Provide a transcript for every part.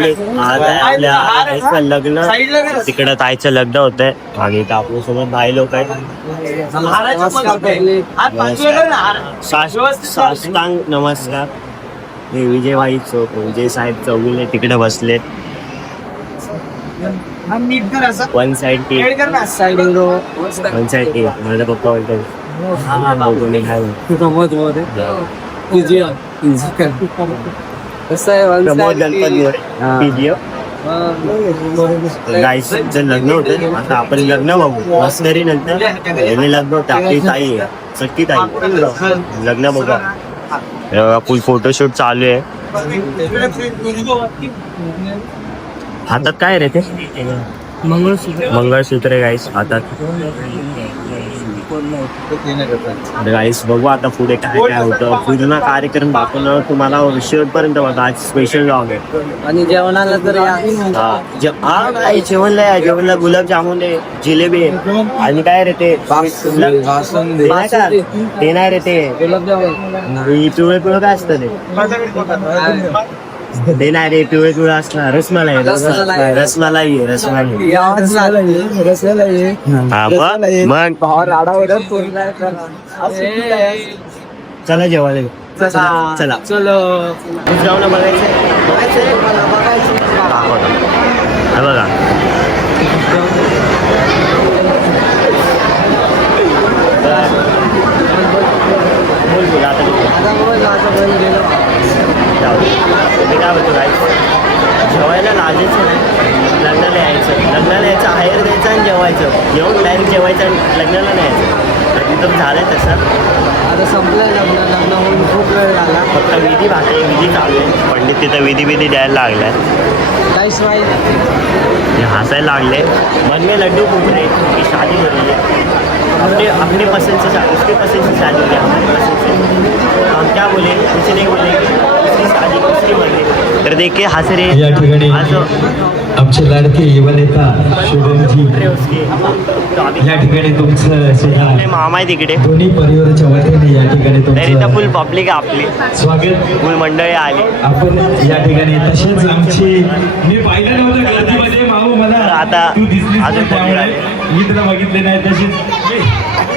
Public आज आहे आपल्या ताईचं लग्न. तिकडं ताईचं लग्न होतंय आणि इथं आपल्यासोबत भाई लोक आहेत. साष्टांग नमस्कार. हे विजय भाई चौक, विजय साहेब चौगुले तिकडे बसले. वन साइड टी माझा पप्पा बोलतो प्रमोद गणपती गाईचं लग्न होतं. आता आपण लग्न बघू मस्करी नंतर. हे लग्न होतं आपली ताई सख्खी ताई लग्न बघा. फुल फोटोशूट चालू आहे. हातात काय रे ते मंगळसूत्र आहे गाईस हातात. गाईस बघू आता पुढे काय काय होतं. पूर्ण कार्यक्रम दाखवणार तुम्हाला शेवटपर्यंत बघा. आज स्पेशल व्लॉग आहे. आणि जेवणाला तर जेवणला गुलाबजामुन आहे, जिलेबी आहे आणि काय रे ते नाही रे ते पिवळे पिवळं काय असतं ते नाही रे पिवळे पिवळं असणार. रसमलाई रसमलाई मग चला जेवायला चला जाऊ ना बघायचं बघा. मी काय बोलतो काय जेवायला लागायचं नाही. लग्नाला यायचं आहेर द्यायचं आणि जेवायचं. जेवण डायरेक्ट जेवायचं आणि लग्नाला नाही यायचं. तिथं झालंय तसं. आता संपलं लग्न होऊन खूप वेळ झाला. फक्त विधी बाकी विधी चालू आहे. पंडित तिथं विधी द्यायला लागलाय. काहीच हसायला लागले. मन में लड्डू फूट रहे की शादी हो रही है. अपने पसंद से उसके पसंद से शादी हो रही है. हमारे पसंद से हम क्या बोले कुछ नहीं बोलेंगे. उसकी शादी उसकी मर्जी. तर देखिए हंस रहे. या ठिकाणी आमचे लाडके युवा नेता शुभमजी या ठिकाणी तुमचं मामा आहे तिकडे. दोन्ही परिवाराच्या वतीने या ठिकाणी तुमचं फुल पब्लिक आहे आपली. स्वागत फुल मंडळी आली. आपण या ठिकाणी तसेच आमची मी पाहिलं नव्हतं गर्दीमध्ये माऊ मला आता तू दिसलीस अजून त्यामुळे मी तुला बघितले नाही. तसेच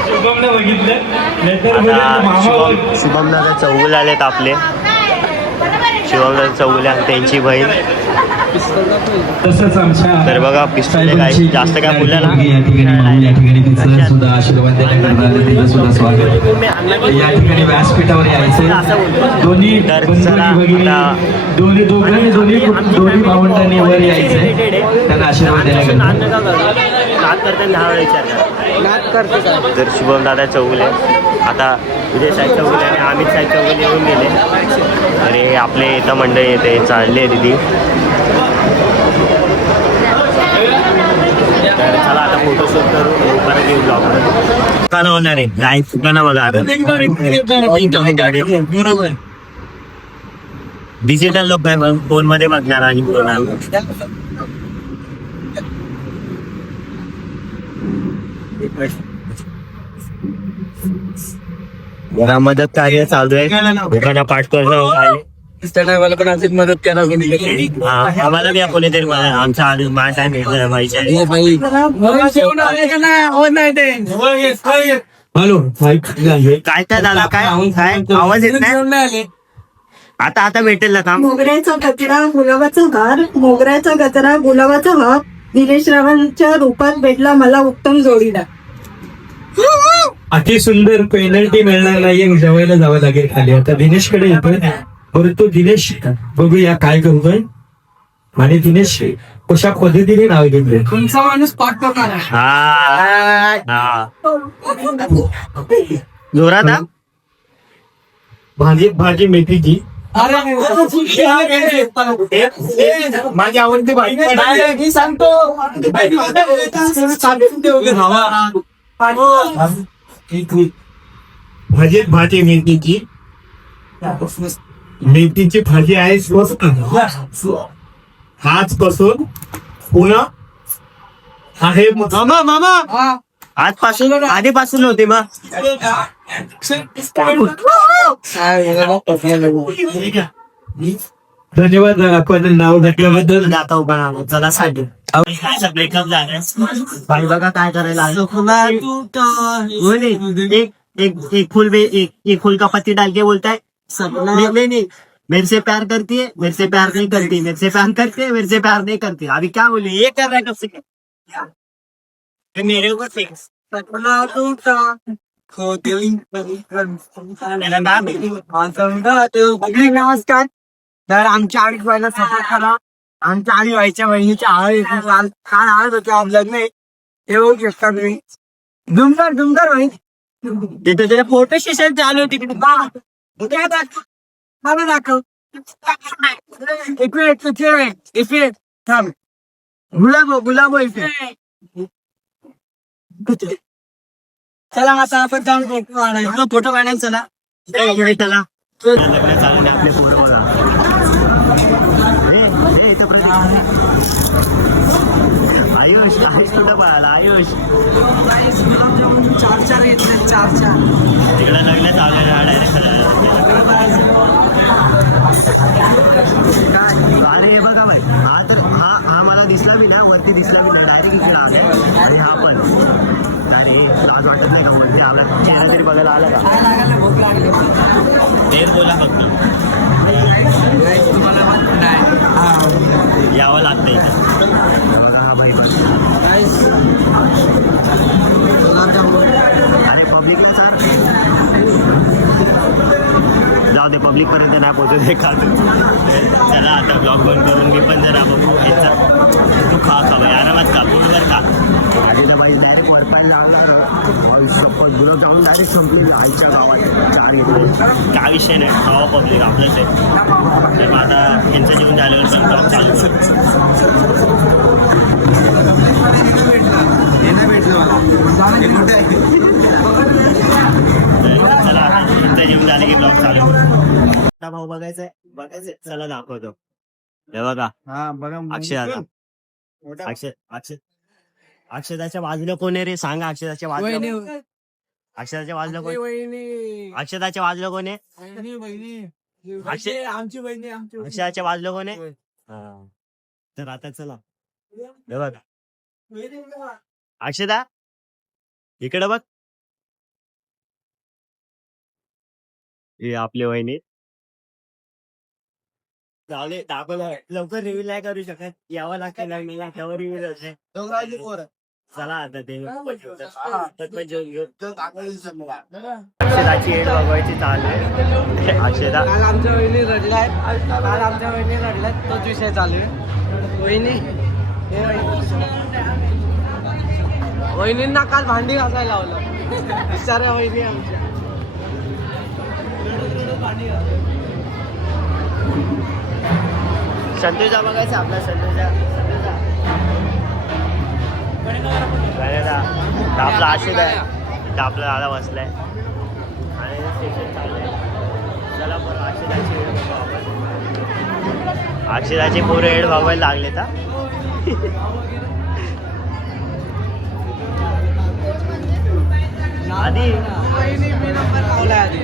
शुभमला बघितलं नाहीतर शुभमला चौगुले आलेत आपले. शिवमला चौगुले त्यांची बहीण. तसंच आमच्या तर बघा पिस्तुले काय जास्त काय बोलला ना. या ठिकाणी तिचं सुद्धा आशीर्वाद देण्याकरता आले. तिचं सुद्धा स्वागत. या ठिकाणी व्यासपीठावर यायचं. दोन्ही दोन्ही भावंडांनी वर यायचं. त्यांना आशीर्वाद देण्याकरता तर शुभम दादा चौगुले आता विजय साहेब चौगुले आणि अमित साहेब चौगुले येऊन गेले. अरे आपले इथं मंडळी येते चालले दिदी. तर चला आता फोटोशूट करू परत येऊ ब्लॉग. दुकानं होणार आहे गाय दुकानं बघा. डिजिटल लोक आहे फोन मध्ये बघणार आणि मदत कार्य चालू आहे. दुकाना पाठ करणं मला पण अशीच मदत करा. आम्हाला बी कोणीतरी आमचा हॅलो काय काय झालं काय आवाज येत नाही. आता भेटेल ना काम. मोगऱ्याचा कचरा गुलाबाचं हार, मोगऱ्याचा कचरा गुलाबाचा हार दिनेश रावांच्या रूपात भेटला मला उत्तम जोडीदार. अति सुंदर पेनल्टी मिळणार नाही. जेवायला जावं लागेल खाली. आता दिनेश कडे येतोय. बरं तो दिनेश बघूया काय करतोय. आणि दिनेश कशा पद्धतीने नाव घेतले. तुमचा माणूस पाठ करणार. जोरात भाजी मेथीची माझी आवडती भाजी सांगतो. भाजी मेथीची भाजी आहे स्वस्त. आजपासून पुन्हा आहे मामा आजपासून आधीपासून होते मग. धन्यवाद आपण नाव घातल्याबद्दल. दाखव पण चला साठी ब्रेकअप झालं भाई बघा काय करायला आलो. बोले, एक फूल का पत्ती डाल के बोलता है नहीं मेरे से प्यार करती है, मेरे से प्यार नहीं करती, मेरे से प्यार करती है, मेरे से प्यार नहीं करती. अभी क्या बोले ये कर रहा है कब से मेरे ऊपर फिक्स. नमस्कार. तर आमच्या आळीत व्हायला सपोर्ट करा. आमच्या आळी व्हायच्या बहिणीच्या काल आळत होते आप लग्न आहे. हे होऊ शकता तुम्ही. दुमदार बहीण तिथे त्याच्या फोटो सेशन चालू आहे तिकडे. मला दाखव. इफेक्ट थांब. गुलाबो इफेक्ट. चला आता आपण जाऊन फोटो काढायला चला. चला लग्न चालू आहे आपले पोरं बघा. आयुष कुठं पळाला आयुष. चार घेतले 4 तिकडे लग्न चालू आहे अरे बघा भाई हा तर हा मला दिसला बी ना वरती दिसला बी नाही डायरेक्ट इकडे आला. आणि हा पण अरे आज वाटत नाही का वरती आपला चेहरा तरी बघायला आला का. तेच बोला फक्त यावं लागतं इथं. हा भाई अरे पब्लिकला सर जाऊ दे पब्लिक पर्यंत नाही पोहोचू दे का. चला आता ब्लॉग बंद करून मी पण जरा बघू ह्याचा. तू खा भाई आरामात खा पोटवर खा. आणि तर बाई डायरेक्ट वरपायला लागला सपोर्ट गुरु जाऊन डायरेक्ट संपली आईच्या गावात 4 घेतले. काय विषय नाही खावा पब्लिक आपलंच आहे. तर मग आता ह्यांचं जेवण झाल्यावर पण ब्लॉग चालू करू. चला ह्यांचं जेवण झालं की ब्लॉग चालू करू. भाऊ बघायचंय चला दाखवतो. हे बघा अक्षदाच्या बाजूला कोण आहे रे सांगा. अक्षदाच्या बाजूला अक्षदाच्या बाजूला कोण. अक्षदाच्या बाजूला कोण आहे. आमची बहिणी अक्षदाच्या बाजूला कोण आहे. तर आता चला हे बघा अक्षदा इकडे बघ. हे आपली वहिनी दाखवलं लवकर रिव्ह्यू नाही करू शकत. यावं लागतं लागलेला त्यावर रिव्ह्यू होते. चला आता ते अक्षदाची एड बघायची चालू आहे. अक्षदा काल आमच्या वहिनी रडल्यात तोच विषय चालू आहे. वहिनींना काल भांडी घासायला लावलं. बिचाऱ्या वहिनी आमच्या संतोषा बघायचा आपला संतोषा आपला आशिष आहे. आपला दादा बसलाय आणि स्टेशन चाललंय. चला बरं आशिषाची एड बघू आपण. अक्षदाचे पोरं एड भागवायला लागले तर आधी नंबर लावलाय आधी.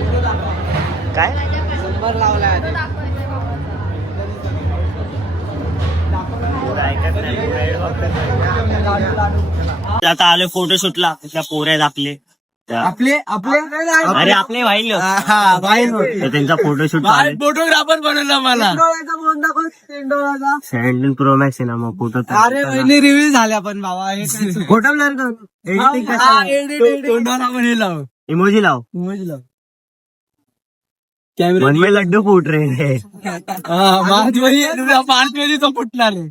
काय नंबर लावलाय आधी. ऐकत नाही एड बघतात. आता आले फोटोशूटला त्या पोऱ्या आहेत आपले आपले अरे आपले वाईल त्यांचा फोटोशूट फोटोग्राफर बनवला मला. सॅन्डन प्रो मॅक्स आहे ना मग फोटो. अरे वहिनी रिव्ह्यू झाल्या पण बाबा फोटो इमोजी लाव मन में लड्डू फूट रहे हैं. 5 मध्ये तो फुटणार आहे.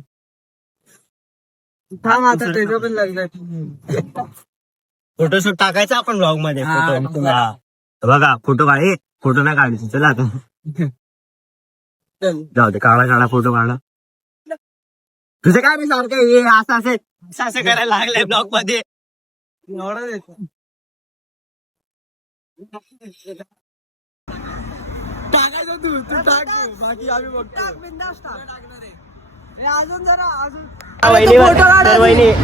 थांब आता त्याचं पण लग्न. फोटोशूट टाकायचा आपण ब्लॉग मध्ये. फोटो बघा फोटो काढ. फोटो नाही काढायचे चला आता जाऊ दे. काढा फोटो काढा. तुझं काय मी सारखं असं करायला लागलंय ब्लॉग मध्ये. टाकायचं तू टाक बाकी आम्ही बघतो. अजून जरा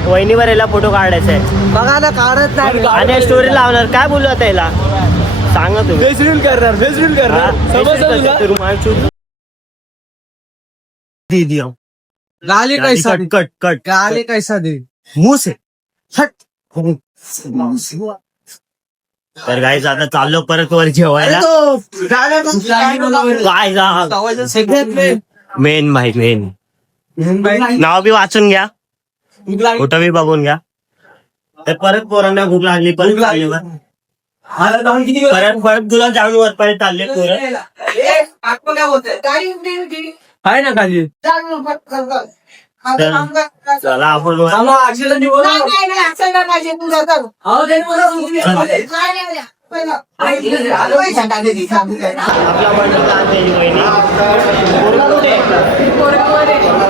वहिनीवर याला फोटो काढायचा आहे. बघा ना काढत नाही आणि स्टोरी लावणार. काय बोलू आता याला सांगा तुम्ही. करणार समजलं तुला. दे दिया गाली कैसा कट कट कट गाली कैसा दे मुंह से हट तर गाईज आता चाललो परत वर जेवायला काय मेन भाई मेन नाव बी वाचून घ्या कुठं बी बघून घ्या तर परत पोरांना भूक लागली परत परत परत तुला जाऊन वर परत चालले पोरं आहे ना खाली चला आपण वर. आपला मंडळ आणते ही वहिनी. पोरं कुठे?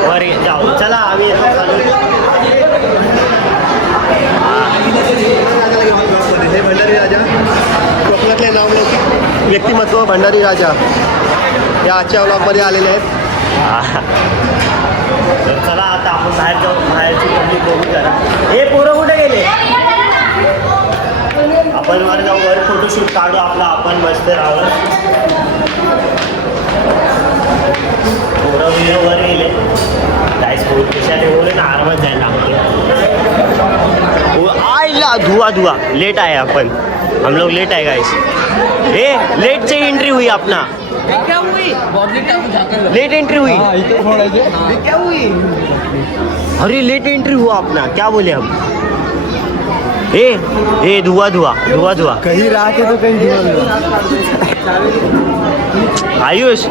वर जाऊ चला आम्ही येतो खाली. हे भंडारी राजा कोकणातले नावलौकिक व्यक्तिमत्व भंडारी राजा या आजच्या व्लॉगमध्ये आलेले आहेत. तर चला आता आपण बाहेर जाऊ बाहेरची पब्लिक बघू करा. हे पोरं कुठे गेले? आपण वर जाऊ वर फोटोशूट काढू आपला आपण मस्त राहू. पोरं बिरं वर गेले काहीच पोट कशाने बोले ना आरामात जायला आईला धुआ धुआ लेट आए अपन हम लोग लेट आए गाइस. ए लेट से एंट्री हुई अपना लेट एंट्री हुई अरे लेट एंट्री हुआ अपना क्या बोले हम. ए धुआ धुआ धुआ धुआ कहीं राहते तो कहीं आयुष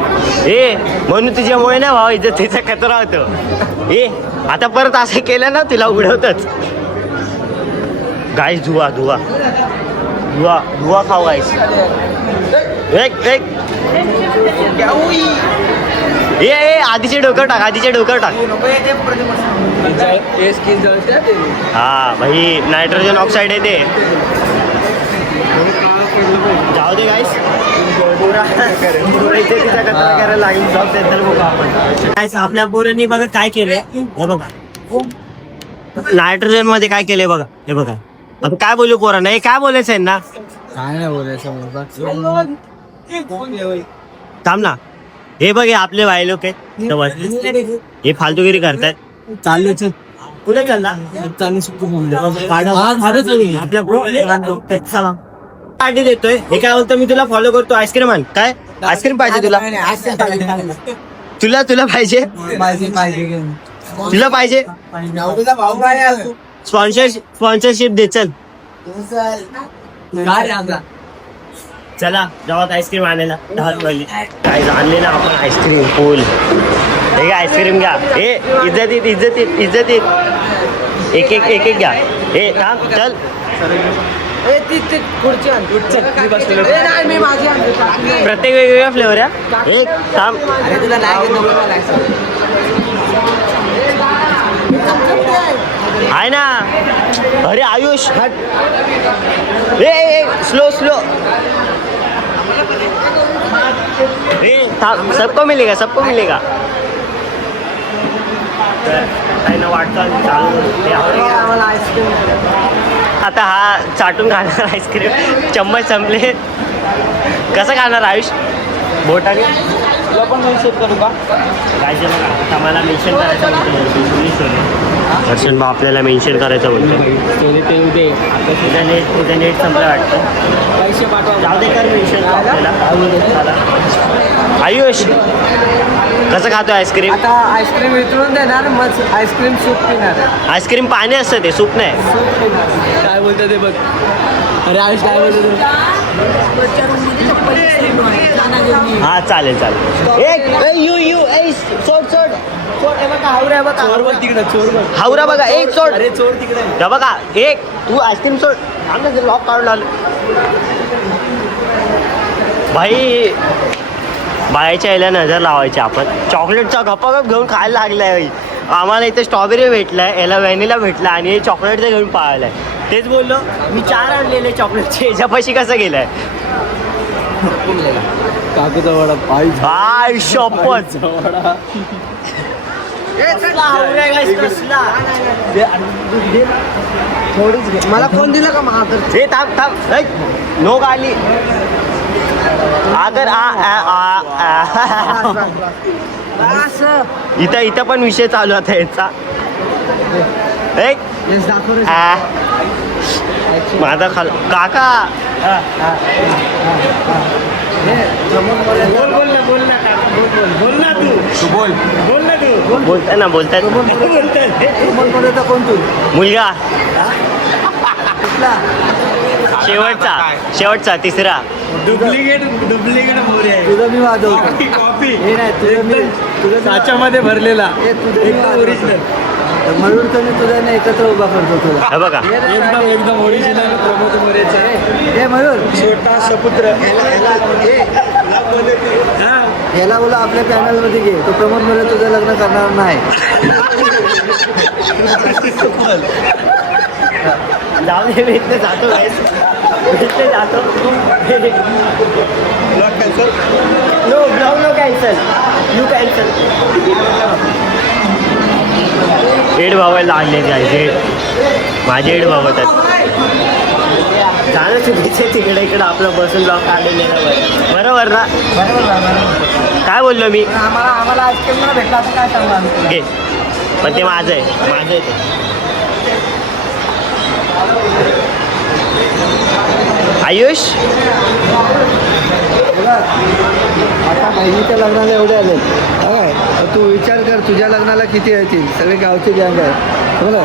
म्हणून तुझ्यामुळे ना भाऊ इज्जतीचा कचरा होतो. आता परत असं केलं ना तुला उडवतच. गाईस धुआ धुआ धुआ धुआ खाऊ गाईस. एक ए आधीचे डोकर टाक आधीचे डोकर टाक. हा भाई नायट्रोजन ऑक्साईड आहे ते. जाऊ दे गाईस करायला लागेल जॉब सेंटर बघू आपण. गाईस आपल्या पोरांनी बघा काय केलंय हे बघा नायट्रोजन मध्ये काय केलंय बघा हे बघा. आता काय बोलू पोरांना हे काय बोलायचं आहे ना काय नाही बोलायचं थांब ना. हे बघ हे आपले भाई लोक आहेत हे फालतूगिरी करतायत. चालले कुठे चालला आपल्या पार्टी देतोय. हे काय बोलतो मी तुला फॉलो करतो आईस्क्रीम आण. काय आईस्क्रीम पाहिजे तुला तुला तुला पाहिजे तुला पाहिजे स्पॉन्सरशिप दे चल. चला जाऊ आईस्क्रीम आणायला 10 रुपये काय आणले ना आपण आईस्क्रीम फुल. हे आईस्क्रीम घ्या. हे इज्जतीत इज्जतीत इज्जतीत एक एक एक एक घ्या. हे थांब चल प्रत्येक वेगवेगळ्या फ्लेवर आहे. एक थांब आहे ना. अरे आयुष ए स्लो स्लो सबको मिलेगा सबको मिलेगा. काही ना वाटतं चालू आता हा चाटून खाणार आईस्क्रीम. चम्मच संपले कसं खाणार आयुष बोटाने. काय आता मला मेन्शन करायचं दर्शन भाऊ आपल्याला मेन्शन करायचं बोलतो. तुझं नेट संपलं वाटतं. जाऊ दे कर मेन्शन आपल्याला. आयुष कसं खातो आईस्क्रीम. आता आईस्क्रीम वितरून देणार मग आईस्क्रीम सूप पिणार. आईस्क्रीम पाणी असतं ते सूप नाही. काय बोलतो ते बघ. अरे आयुष काय बोलतो हा चालेल चालेल. एक यू यू ए सोड सोड हावरा बघा चोर तिकडे चोर हावरा बघा एक सोड. अरे चोर तिकडे बघा एक तू आईस्क्रीम सोड. आम्ही लॉक काढून आलो भाई. बायाच्या यायला नजर लावायची आपण. चॉकलेटचा गपागप घेऊन खायला लागलाय. आम्हाला इथे स्ट्रॉबेरी भेटलाय याला व्हॅनिला भेटला आणि चॉकलेटचं घेऊन पाहायलाय. तेच बोललो मी 4 आणलेले चॉकलेटचे याच्यापाशी कसं गेलाय. काकूचा वडा बाय शपथ मला फोन दिला का महातर. हे थांब थांब नो गाली अगर इथं इथं पण विषय चालू होता यांचा एक आ. माझा खाल काका बोलताय ना बोलताय कोण तू मुलगा शेवटचा तिसरा डुप्लिकेट मोरे आहे तुझं मी वाजवतो कॉपी हे नाही तुझं साच्यामध्ये भरलेला एकदम ओरिजिनल म्हणून तर मी तुझ्या एकत्र उभा करतो तुला हे बघा एकदम ओरिजिनल प्रमोद मोरेचा आहे हे मयूर छोटा सपुत्र याला बोला आपल्या पॅनल मध्ये घे तो प्रमोद मध्ये तुझं लग्न करणार नाही जाऊ दे मी इथे जातो इथे जातो नो कॅन्सल यू कॅन्सल एड भावायला आणले जायचे माझे एड भाव होतात जाणं चुकीचे तिकडे इकडं आपलं बसून ब्लॉग काढलेलं बरोबर ना काय बोललो मी आम्हाला आईस्क्रीम भेटला असं काय सांगणार घे पण ते माझं आहे ते आयुष आता बहिणीच्या लग्नाला एवढे आले काय तू विचार कर तुझ्या लग्नाला किती येतील सगळे गावचे गँग आहे बोला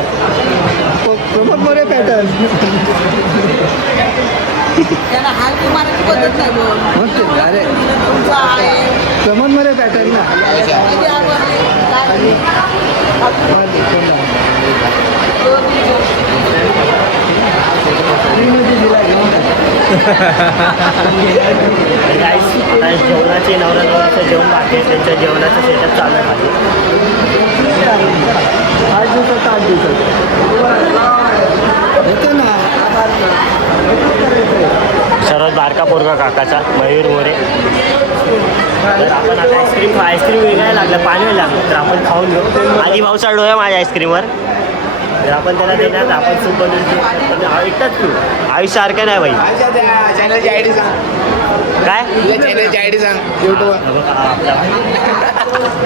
प्रमोद मोरे पॅटर्न अरे प्रमोद मोरे पॅटर्न ना जेवणाचे नवऱ्याचं जेवण बाकी आहे त्यांच्या जेवणाचं सेटअप चालू आहे 8 दिवसात 8 दिवसात येतो ना सर्वात बारका पोरगा काकाचा मयूर मोरे तर आपण आता आईस्क्रीम वेगळ्या लागलं पाणी वेळ लागलं तर आपण खाऊन घेऊ आधी भाऊ चढवूया माझ्या आईस्क्रीमवर तर आपण त्याला देणार आपण सूप बनवून ऐकतात तू आयुष सारखं नाही बाई चॅनलची आयडी सांग काय चॅनलची आयडी सांग युट्यूब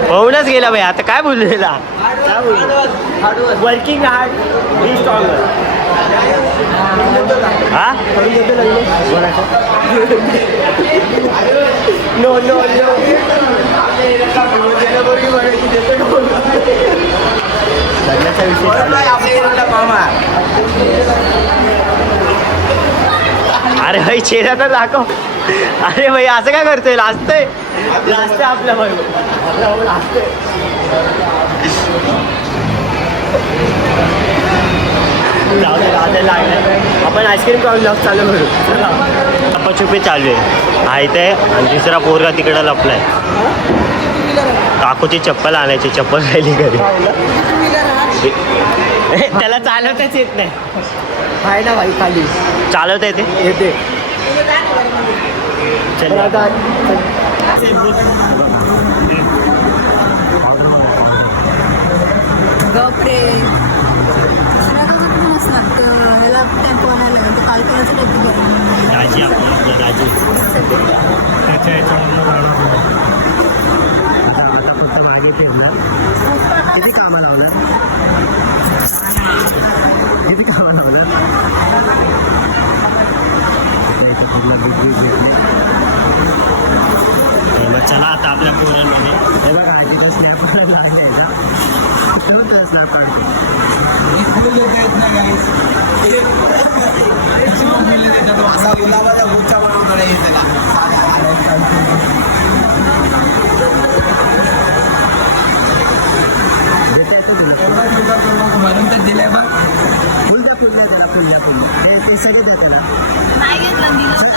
होऊनच गेला बाई आता काय बोललो त्याला काय बोललो वर्किंग हार्ड बी स्ट्रॉंगर हा नो नो नो लग्नाचा विषय अरे भाई चेहरा तर दाखव अरे भाई असं काय करतोय लाजतंय आपल्या भाई लाजतंय आपण आईस्क्रीम खाऊन लॉक चालू करू लपाछुपी चालू आहे हा इथे आणि दुसरा पोरगा तिकडं लपलाय काकूची चप्पल आणायची चप्पल राहिली घरी त्याला चालवताच येत नाही आहे ना बाई खाली चालवता येते येते चल आता गपरे टेम्पो आणायला लागेल ते कालपणाचं टेम्पो राजी आपलं राजी आता फक्त मागे फिरला किती कामं लावलं मग चला आता आपल्या पोरांमध्ये हे बघा आजीचा स्नॅप लागले स्नॅप काढतो म्हणून तर दिलंय बघ फुल द्या ते सगळे द्या त्याला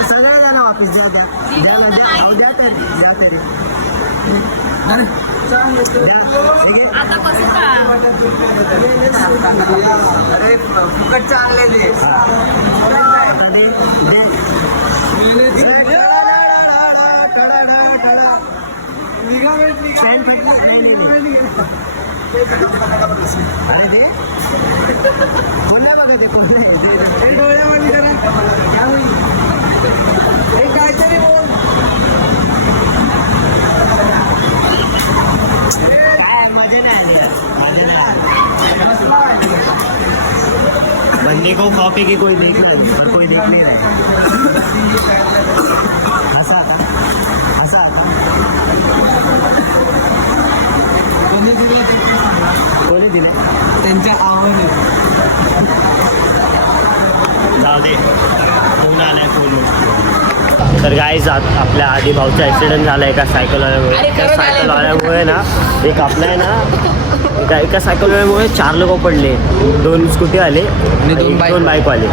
सगळे द्या ना वापिस द्या तरी अरे फुकट चांगले दे अरे कोणला बघा ते डोळ्यामध्ये काहीतरी बोल देखो कॉपी की कोई देख रहा है और कोई देख नहीं रहा है हसा कोणी दिले त्यांच्या आवाज जाऊ दे फोन आलाय फोन तर गाईज आपल्या आधी भाऊचा ॲक्सिडेंट झाला एका सायकलवाल्यामुळे त्या सायकलवाल्यामुळे ना एक आपला आहे ना एका सायकलवाल्यामुळे 4 लोक पडले 2 स्कूटीवाले आणि 2 बाईकवाले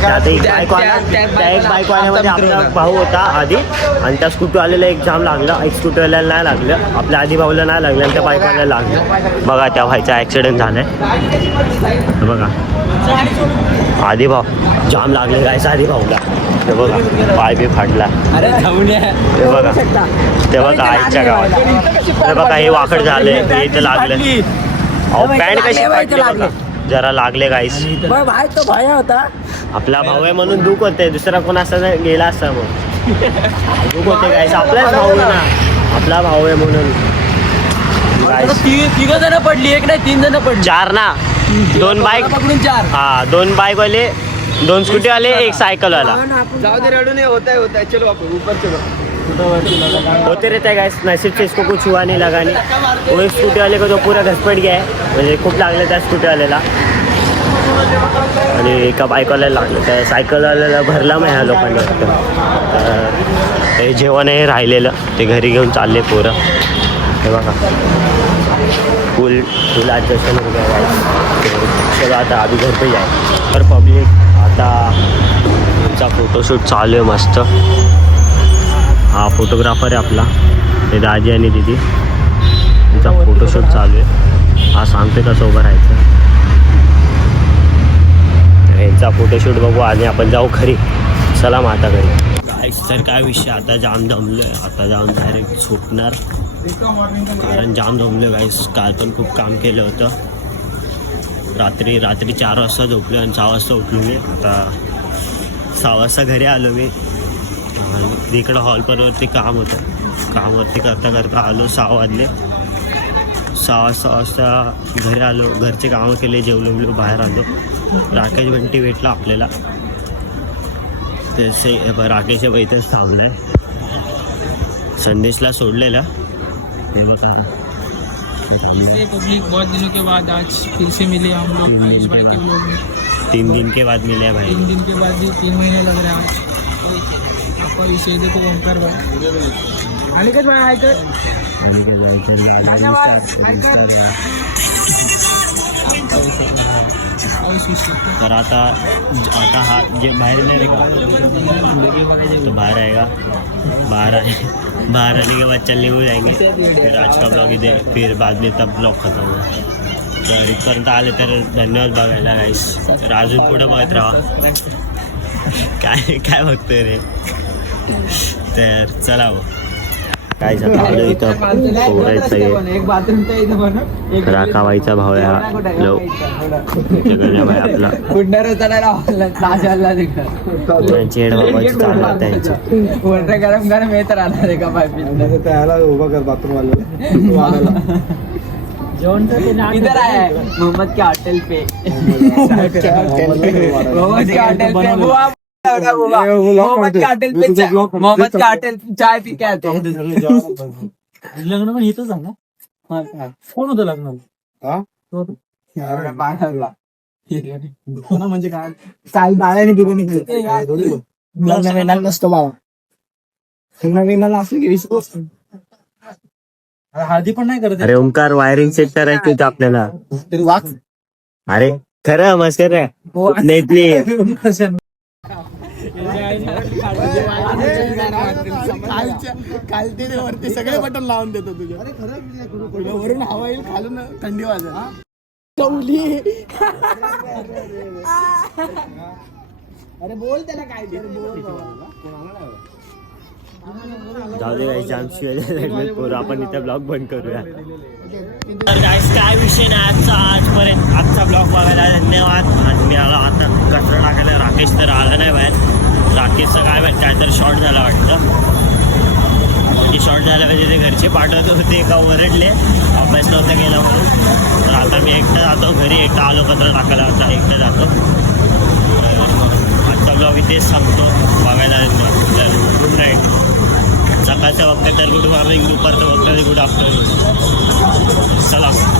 त्यात एक बाईकवाला त्या एक बाईकवाल्यामध्ये आपला भाऊ होता आधी आणि त्या स्कूटीवाल्याला एक जाम लागलं एक स्कूटीवाल्याला नाही लागलं आपल्या आधी भाऊला नाही लागलं आणि त्या बाईकवाल्याला लागलं बघा त्या भाईचा ॲक्सिडेंट झालाय बघा आधी भाऊ जाम लागले गायचा आधी भाऊला ते बघा पाय बी फाडला ते बघा आईच्या गावात ते बघा हे वाकड झाले हे इथं लागलं अहो पॅन्ट कशी फाटली बघा जरा लागले गाईस भाई तो भाया होता आपला भाऊ आहे म्हणून दुःख होते दुसरा कोण असं गेला असता मग दुःख होते गाईस आपलाच भाऊ आहे ना आपला भाऊ आहे म्हणून तिघ जण पडली एक नाही 3 जण पडली 4 ना 2 बाईक पकडून 4 हा 2 बाईकवाले 2 स्कूटीवाले एक सायकलवाला जाऊ दे रडू नहीं होता है चलो आप ऊपर चलो होते रहता है गाइस नसीब से इसको कुछ हुआ नहीं लगा नहीं वो एक स्कूटी वाले को तो पूरा घसपट गया है म्हणजे खूप लागलं त्या स्कूटीवाल्याला आणि एका बाईकवाल्याला लागलं त्या सायकलवाल्याला भरला मग ह्या लोकांनी वाटतं ते जेवण हे राहिलेलं ते घरी घेऊन चालले पोरं हे बघा फुल आज दर्शन हो गया गाइस चलो आता अभी घर पे जाए पर पब्लिक आता तुमचा फोटोशूट चालू आहे मस्त हा फोटोग्राफर आहे आपला ते दाजी आणि दीदी तुमचा फोटोशूट चालू आहे हा सांगते कसं उभं राहायचं यांचा फोटोशूट बघू आणि आपण जाऊ घरी चला मग आता घरी गाईस तर काय विषय आता जाम जमलो आहे आता जाऊन डायरेक्ट झोपणार कारण जाम जमलो आहे गाईस काल पण खूप काम केलं होतं रात्री 4 वाजता झोपलो आणि 6 वाजता उठलो मी आता 6 वाजता घरी आलो मी आणि इकडं हॉलपरवरती काम होतं कामवरती करता आलो 6 वाजले 6 वाजता घरी आलो घरचे कामं केले जेवलो बाहेर आलो राकेश बंटी भेटला आपल्याला तसे राकेश इथंच थांबलं आहे संदेशला सोडलेला हे बघा पब्लिक बहुत दिनों के बाद आज फिर से मिले हम लोग आयुष भाई के ब्लॉग में 3 दिन के बाद मिले हैं भाई 3 दिन के बाद भी 3 महीने लग रहे हैं आज आपका विषय देखो ओंकार भाई अनिकेत भाई आयकर तर आता हा जे बाहेर नाही रे का तो बाहर आएगा बाहर आने के बाद चलने को जाएंगे फिर आज का ब्लॉग इधर फिर बाद में तब ब्लॉग खत्म होगा तर इथपर्यंत आले तर धन्यवाद बघायला गाईस तर अजून पुढं बघत राहा काय बघतोय रे तर चला हो काय झालं इथं पोरायचं राखावायचा भाव आहे हा भाई आपला चेड बाबाची चालू आहे त्यांची गरम गरम येत राहणार आहे का त्याला उभा कर बाथरूम इधर आया है मोहम्मद के होटल पे मोहम्मद के होटल पे मोहम्मद के होटल पे चाय पी के आते लग्न पण इथंच आहे ना कोण होतं लग्न म्हणजे काय काल बाळाने बिर्याणी लग्न वेळेला नसतो बाबा लग्न वेळेला असलं की विश्वास हळदी पण नाही करत अरे ओमकार वायरिंग सेट करायची होती आपल्याला अरे खरं मस्त नाही खालती वरती सगळे बटन लावून देतो तुझ्या अरे खरं वरून हवा येईल खालून थंडी वाजेल अरे बोल त्याला काय जाऊ दे गाईस जाम शिवाय आपण इथे ब्लॉग बंद करूया तर गाईस काय विषय नाही आजपर्यंत आजचा ब्लॉग बघायला धन्यवाद आणि मी आलो आता कचरा टाकायला राकेश तर आला नाही बाहेर राकेशचं काय माहिती काय तर शॉर्ट झाला वाटतं म्हणजे शॉर्ट झाला म्हणजे ते घरचे पाठवत होते का ओरडले अभ्यास नव्हता गेला म्हणून तर आता मी एकटा जातो घरी एकटा आलो कचरा टाकायला आता एकटा जातो तेच सांगतो बघायला येतो. तर गुड नाईट. सकाळचं बघता तर गुड मॉर्निंग, दुपारचं बघता तर गुड आफ्टरनून. चला.